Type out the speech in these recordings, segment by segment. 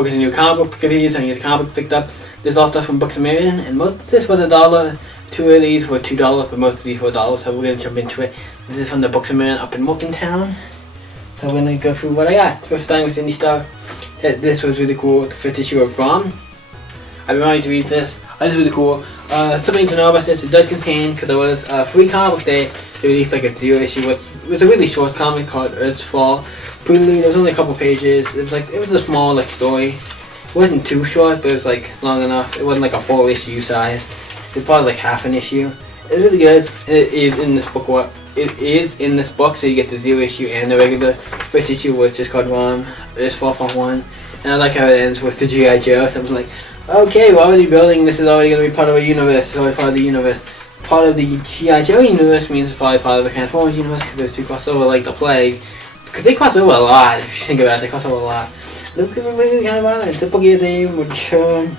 looking at new comic book reviews and get comic book picked up. There's all stuff from Books A Million, and most of this was $1. 2 of these were $2, but most of these were $1, so we're going to jump into it. This is from the Books A Million up in Morgantown. So we're going to go through what I got. First thing with indie stuff. This was really cool, the 5th issue of ROM. I've been wanting to read this. This is really cool. Something to know about this, it does contain, because there was a free comic day, they released like a 0 issue with a really short comic called Earth's Fall. Brutally, there was only a couple pages. It was a small like story. It wasn't too short, but it was like long enough. It wasn't like a full issue size. It was probably like half an issue. It's really good. And it is in this book. It is in this book, so you get the 0 issue and the regular 5th issue, which is called ROM. Earth's Fall Part 1. And I like how it ends with the G.I. Joe. So I was like, okay, we're already building. This is already going to be part of a universe. It's already part of the universe. Part of the G.I. Joe universe means it's probably part of the Transformers universe, because those two cross over like the plague. Because they cross over a lot, if you think about it. They cross over a lot. Look at the really kind of violent. Typically they mature.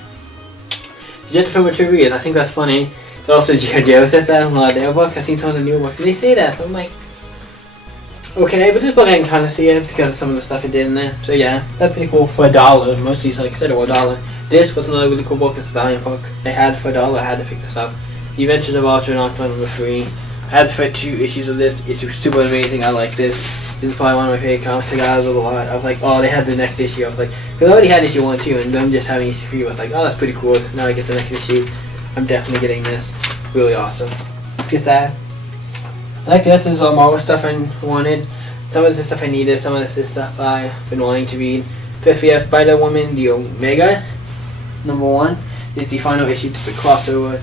Yet for mature readers. I think that's funny. But also G.I. Joe says that in a lot of their books. I've seen some of the new books and they say that, so I'm like, okay, but this book I can kind of see it because of some of the stuff it did in there. So yeah, that's pretty cool for $1. Most of these, like I said, were $1. This was another really cool book. It's a Valiant book. They had for $1. I had to pick this up. The Adventures of Ultra Octone number 3. I had to fit 2 issues of this. It's super amazing. I like this. This is probably one of my favorite comics. I got out of a lot. I was like, oh, they had the next issue. I was like, because I already had issue 1 too, and them just having issue 3 was like, oh, that's pretty cool. Now I get the next issue. I'm definitely getting this. Really awesome. Get that. I like that. There's more stuff I wanted. Some of this is stuff I needed. Some of this is stuff I've been wanting to read. Fifth, we have Spider-Woman, the Omega. Number 1 is the final issue to the crossover.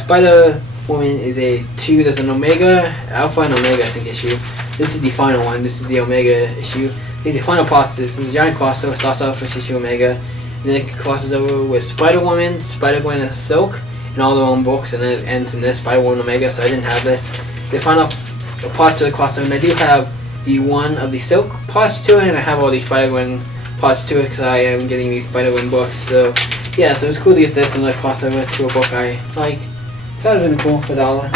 Spider-Woman is a 2. There's an Omega, Alpha and Omega, I think, issue. This is the final one. This is the Omega issue. The final part of this is a giant crossover. Starts off with issue Omega, and then it crosses over with Spider-Woman, Spider-Gwen, and Silk in all their own books, and then it ends in this Spider-Woman Omega. So I didn't have this. The final parts of the crossover, and I do have the one of the Silk parts to it, and I have all the Spider-Gwen parts to it because I am getting these Spider-Gwen books. So yeah, so it's cool to get this and like crossover to a book I like. So that was really cool for $1.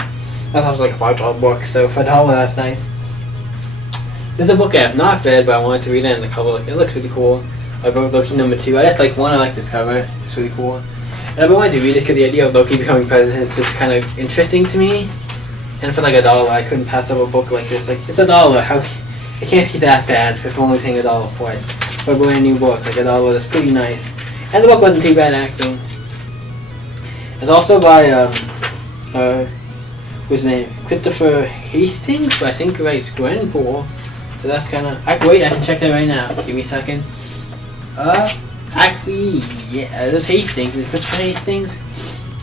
That sounds like a $5 book, so for $1 that's nice. This is a book I have not read, but I wanted to read it, and the cover, it looks really cool. I wrote Loki number 2. I just like one, I like this cover. It's really cool. And I've been wanting to read it because the idea of Loki becoming president is just kind of interesting to me. And for like $1, I couldn't pass up a book like this. Like, it's $1. How it can't be that bad if I'm only paying $1 for it. For a brand new book, like $1, that's pretty nice. And the book wasn't too bad acting. It's also by what's his name? Christopher Hastings, but I think he writes Gwenpool. So that's kind of. Wait, I can check that right now. Give me a second. Actually, yeah, that's Hastings. Is it Christopher Hastings?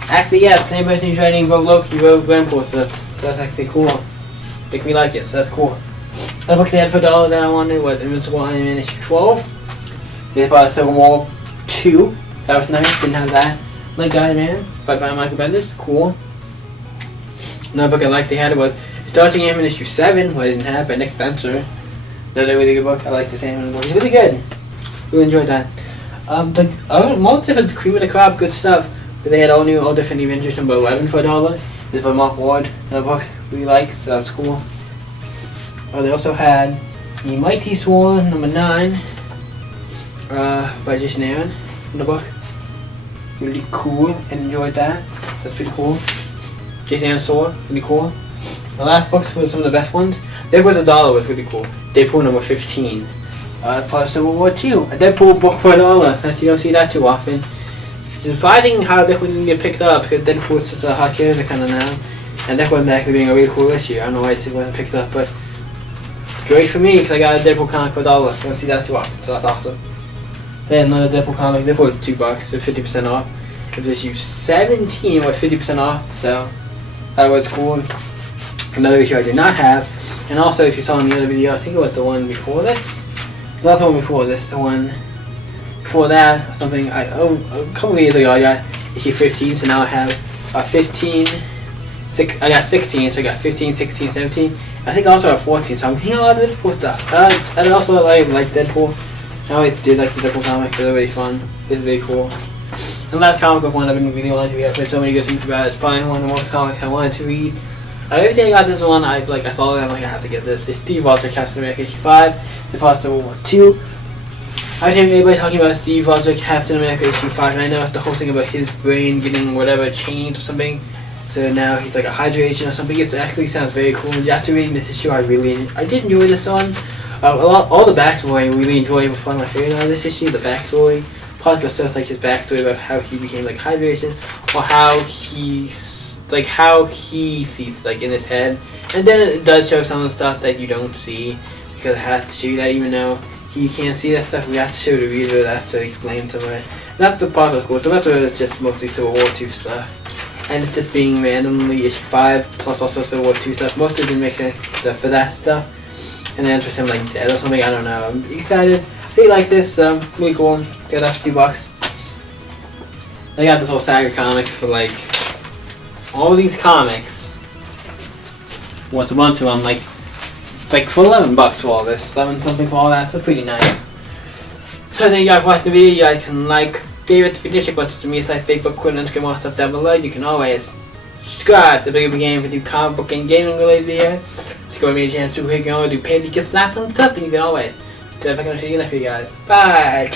Actually, yeah, the same person who's writing wrote Loki, wrote Gwenpool, so that's actually cool. Make me like it, so that's cool. The book they had for $1 that I wanted was Invincible Iron Man issue 12. They bought Civil War 2. That was nice. Didn't have that. Like Iron Man by Michael Bendis. Cool. Another book I liked they had was Starting Ant-Man issue 7, what I didn't have, by Nick Spencer. Another really good book. I like this Ant-Man book. It's really good. Really enjoyed that. More different Cream of the Crop, good stuff. They had all different Avengers number 11 for $1. This is by Mark Ward. Another book we like, so that's cool. They also had the Mighty Swan number 9 by Jason Aaron in the book. Really cool and enjoyed that. That's pretty cool. Jason Aaron's sword, really cool. The last books were some of the best ones. There was $1, was really cool. Deadpool number 15. Part of Civil War 2. A Deadpool book for $1. You don't see that too often. It's surprising how Deadpool didn't get picked up because Deadpool is such a hot character kind of now. And Deadpool ended actually being a really cool issue. I don't know why it wasn't picked up, but great for me because I got a Deadpool comic for $1. You don't see that too often, so that's awesome. Then another Deadpool comic. Deadpool was $2, so 50% off. It was issue 17 was 50% off, so that was cool. Another issue I did not have, and also if you saw in the other video, I think it was the one before this. Not the one before this, the one before that, or something. A couple of years ago I got issue 15, so now I have 15. I got 16, so I got 15, 16, 17. I think I also have 14, so I'm getting a lot of Deadpool stuff. And also I like Deadpool. I always did like the Deadpool comics, they're really fun. It's really cool. And the last comic book one I've been really wanting to read. I've heard so many good things about it. It's probably one of the most comics I wanted to read. Everything I got this one, I saw it, I'm like, I have to get this. It's Steve Rogers, Captain America issue 5, The First Civil War 2. I think everybody talking about Steve Rogers Captain America issue 5, and I know the whole thing about his brain getting whatever changed or something. So now he's like a hydration or something. It actually sounds very cool. And after reading this issue, I did enjoy this one. All the backstory I really enjoyed. It was one of my favorite of this issue. The backstory, part of stuff like his backstory about how he became like hydration, or how he sees like in his head. And then it does show some of the stuff that you don't see because it has to show you that even though you can't see that stuff. We have to show the reader that to explain some of it. That's the part of cool. The rest of it is just mostly Civil War 2 stuff. And it's just being randomly issue 5 plus also Civil War 2 stuff. Most of it didn't make sense except for that stuff. And then for some like dead or something, I don't know. I'm excited. I really like this. Really cool. Got that for $2. They got this whole Saga comic for like all these comics. What's a bunch of them like for $11 for all this, 11 something for all that. That's pretty nice. So thank you guys for watching the video. You guys can like, favorite the video, check out to me, site, Facebook, Twitter, Instagram, all stuff down below. You can always subscribe to the Bigger Game if you do comic book and gaming related video. So go me a chance to do pages, get snap and stuff, and you can always. So if I can see you next video, guys. Bye.